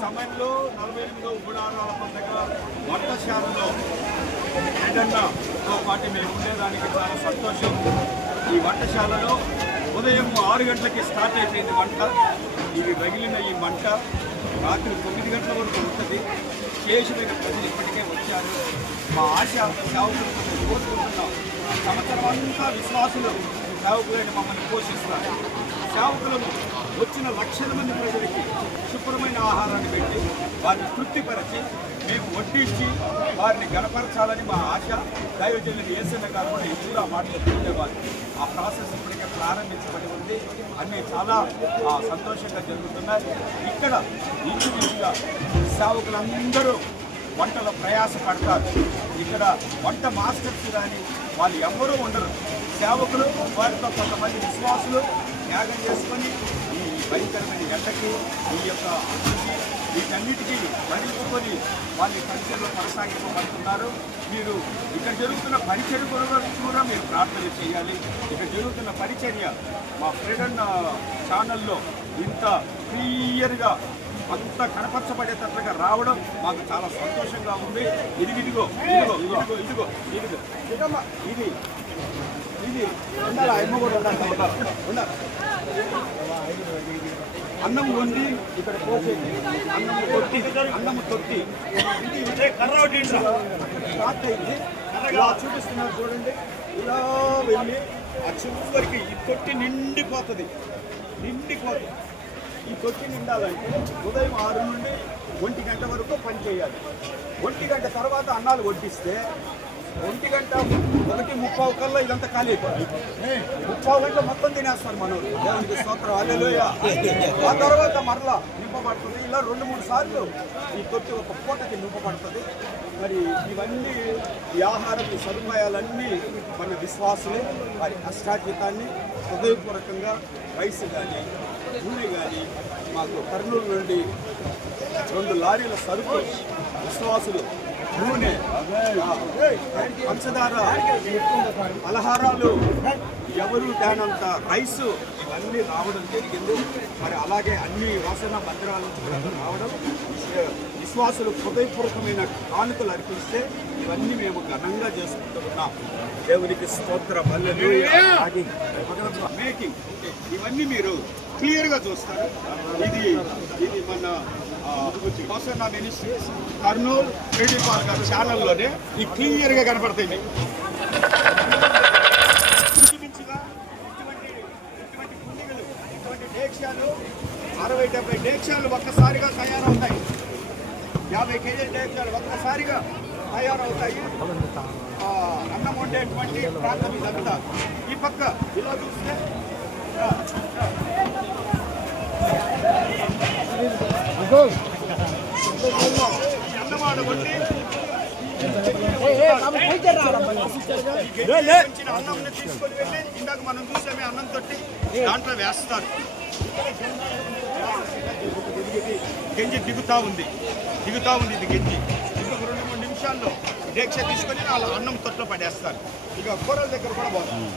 సమయంలో 48వ గుడారాల పండుగ వంటశాలలో ఏదన్నాతో పాటు మేము ఉండేదానికి చాలా సంతోషం. ఈ వంటశాలలో ఉదయం 6 గంటలకి స్టార్ట్ అయిపోయింది వంట. ఇది రగిలిన ఈ మంట రాత్రి 9 గంటల వరకు ఉంటుంది. విశేషమైన ప్రజలు ఇప్పటికే వచ్చారు. మా ఆశ సేవకులు కోరుకుంటున్నాం. సంవత్సరం అంతా విశ్వాసులు సేవకులైన మమ్మల్ని పోషిస్తారు. సేవకులను వచ్చిన లక్షల మంది ప్రజలకి శుభ్రమైన ఆహారాన్ని పెట్టి వారిని తృప్తిపరిచి మేము వడ్డించి వారిని గణపరచాలని మా ఆశ. దైవజనులు ఏసన్న గారు కూడా ఎప్పుడు ఆ మాటలు చెప్పేవారు. ఆ ప్రాసెస్ ఇప్పటికే ప్రారంభించబడి ఉంది. అన్నీ చాలా సంతోషంగా జరుగుతున్నాయి. ఇక్కడ ఇంచుమించుగా సేవకులందరూ వంటలో ప్రయాస పడతారు. ఇక్కడ వంట మాస్టర్స్ కానీ వాళ్ళు ఎవ్వరూ ఉండరు. సేవకులు వారితో కొంతమంది విశ్వాసులు త్యాగం చేసుకొని ఈ భయంకరమైన ఎండకి ఈ యొక్క వీటన్నిటికీ భరించుకొని వాళ్ళని పరిచయలో కొనసాగించబడుతున్నారు. మీరు ఇక్కడ జరుగుతున్న పరిచర్య కూడా మీరు ప్రార్థన చేయాలి. ఇక్కడ జరుగుతున్న పరిచర్య మా ఫ్రీడమ్ ఛానల్లో ఇంత క్లియర్గా అంత కనపరచబడేటట్లుగా రావడం మాకు చాలా సంతోషంగా ఉంది. ఇదిగో ఇదిగో ఇదిగో ఇదిగో ఇదిగో ఇది ఇది ఉండాలి. అమ్మ కూడా ఉండాలి. అన్నం వండి ఇక్కడ పోసేది అన్నం తొట్టి స్టార్ట్ అయింది. ఇలా చూపిస్తున్నారు చూడండి. ఇలా వెళ్ళి ఆ చివరికి ఈ తొట్టి నిండిపోతుంది. ఈ తొట్టి నిండాలంటే ఉదయం 6 నుండి 1 గంట వరకు పని చేయాలి. 1 గంట తర్వాత అన్నాలు వడ్డిస్తే 1 గంట 1:30 కల్లా ఇదంతా ఖాళీ అయిపోతుంది. 30 గంటలు మొత్తం తినేస్తారు మనోళ్ళు. దేవునికి స్తోత్రం, హల్లెలూయా. ఆ తర్వాత మరలా నింపబడుతుంది. ఇలా 2-3 సార్లు ఈ తొట్టి ఒక పూటకి నింపబడుతుంది. మరి ఇవన్నీ ఈ ఆహారం ఈ సదుపాయాలన్నీ మన విశ్వాసులే. వారి కష్టార్జితాన్ని హృదయపూర్వకంగా రైస్ కానీ నూనె కానీ మాకు కర్నూలు నుండి 2 లారీల సరుకు విశ్వాసులు నూనె పంచదార పలహారాలు ఎవరు తేనంత రైసు ఇవన్నీ రావడం జరిగింది. మరి అలాగే అన్ని వాసన మందిరాల నుంచి కూడా రావడం విశ్వాసులు హృదయపూర్వకమైన కానుకలు అర్పిస్తే ఇవన్నీ మేము ఘనంగా చేసుకుంటున్నాం. దేవునికి స్తోత్ర మేకింగ్ ఇవన్నీ మీరు క్లియర్గా చూస్తారు. ఇది మన Hosanna ministries Kurnool freedom park ఛానల్లోనే ఈ క్లియర్గా కనపడతాయి. ఇంచుమించుగా ఇటువంటి కుండీలు ఇటువంటి డేక్షాలు 60-70 డేక్షాలు ఒక్కసారిగా తయారవుతాయి. 50 కేజీల డేక్షాలు ఒక్కసారిగా తయారవుతాయి. అన్నం వండేటువంటి ప్రాంతం ఇదంతా. ఈ పక్క ఇలా చూస్తే అన్నమాట వండి అన్నం తీసుకొని వెళ్ళి ఇందాక మనం చూసామే అన్నం తొట్టి దాంట్లో వేస్తారు. గంజి దిగుతా ఉంది ఇది గంజి. ఇంకొక 2-3 నిమిషాల్లో దీక్ష తీసుకొని అలా అన్నం తొట్లో పడేస్తారు. ఇక కూరల దగ్గర కూడా బాగుంది.